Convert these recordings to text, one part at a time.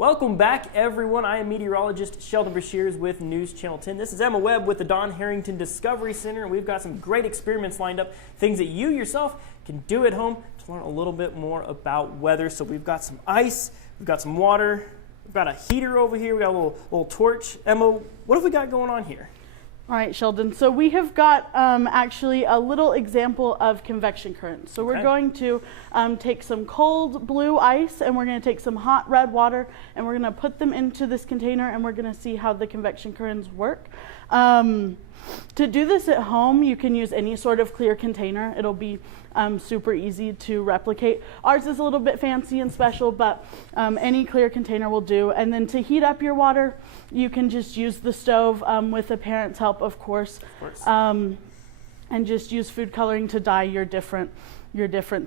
Welcome back, everyone. I am meteorologist Sheldon Brashears with News Channel 10. This is Emma Webb with the Don Harrington Discovery Center, and we've got some great experiments lined up, things that you yourself can do at home to learn a little bit more about weather. So we've got some ice, we've got some water, we've got a heater over here, we got a little torch. Emma, what have we got going on here? All right, Sheldon. So we have got actually a little example of convection current. So we're going to take some cold blue ice and we're going to take some hot red water and we're going to put them into this container and we're going to see how the convection currents work. To do this at home, you can use any sort of clear container. It'll be super easy to replicate. Ours is a little bit fancy and special, but any clear container will do. And then to heat up your water, you can just use the stove with a parent's help, of course. And just use food coloring to dye your different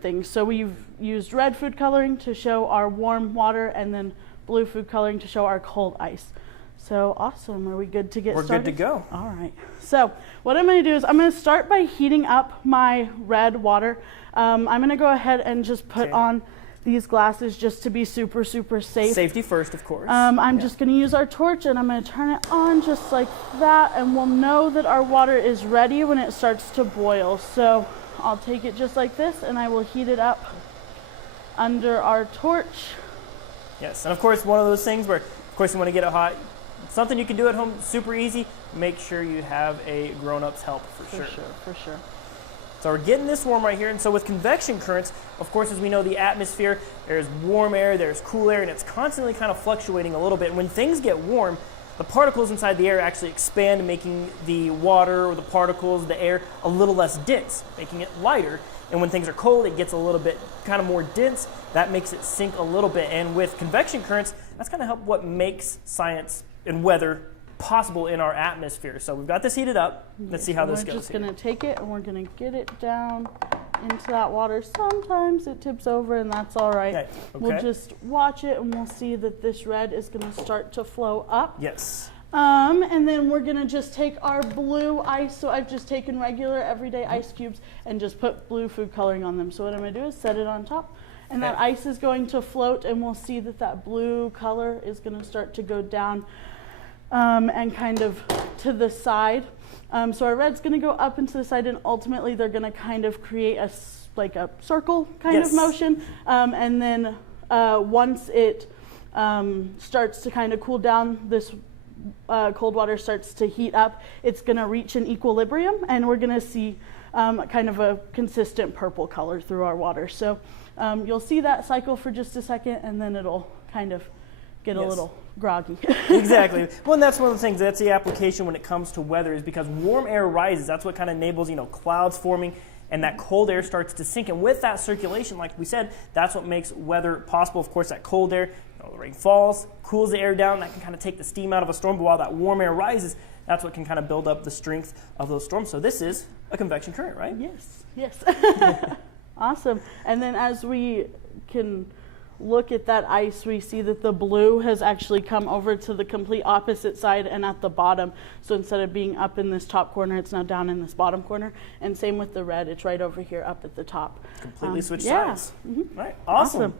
things. So we've used red food coloring to show our warm water and then blue food coloring to show our cold ice. So awesome. Are we good to get started? We're good to go. All right. So what I'm going to do is I'm going to start by heating up my red water. I'm going to go ahead and just put on these glasses just to be super safe. Safety first, of course. I'm just going to use our torch and I'm going to turn it on just like that, and we'll know that our water is ready when it starts to boil. So I'll take it just like this and I will heat it up under our torch. Yes, and of course one of those things where, of course, you want to get it hot. Something you can do at home, super easy. Make sure you have a grown-up's help for sure. For sure. So we're getting this warm right here. And so with convection currents, of course, as we know, the atmosphere, there's warm air, there's cool air, and it's constantly kind of fluctuating a little bit. And when things get warm, the particles inside the air actually expand, making the water or the particles, the air, a little less dense, making it lighter. And when things are cold, it gets a little bit kind of more dense. That makes it sink a little bit. And with convection currents, that's kind of what makes science and weather possible in our atmosphere. So we've got this heated up. Let's see how this goes. We're just going to take it and we're going to get it down into that water. Sometimes it tips over and that's all right. Okay. We'll just watch it and we'll see that this red is going to start to flow up. Yes. And then we're going to just take our blue ice. So I've just taken regular everyday ice cubes and just put blue food coloring on them. So what I'm going to do is set it on top. And that ice is going to float, and we'll see that that blue color is going to start to go down and kind of to the side. So our red's going to go up and to the side, and ultimately they're going to kind of create a circle kind of motion. And then once it starts to kind of cool down, this cold water starts to heat up, it's going to reach an equilibrium, and we're going to see kind of a consistent purple color through our water. So you'll see that cycle for just a second, and then it'll kind of get a little groggy. Exactly. Well, and that's one of the things, that's the application when it comes to weather, is because warm air rises. That's what kind of enables, clouds forming, and that cold air starts to sink. And with that circulation, like we said, that's what makes weather possible. Of course, that cold air, the rain falls, cools the air down. That can kind of take the steam out of a storm. But while that warm air rises, that's what can kind of build up the strength of those storms. So this is a convection current, right? Yes. Awesome. And then as we can look at that ice, we see that the blue has actually come over to the complete opposite side and at the bottom. So instead of being up in this top corner, it's now down in this bottom corner. And same with the red, it's right over here up at the top. Completely switched sides. Mm-hmm. Right. Awesome.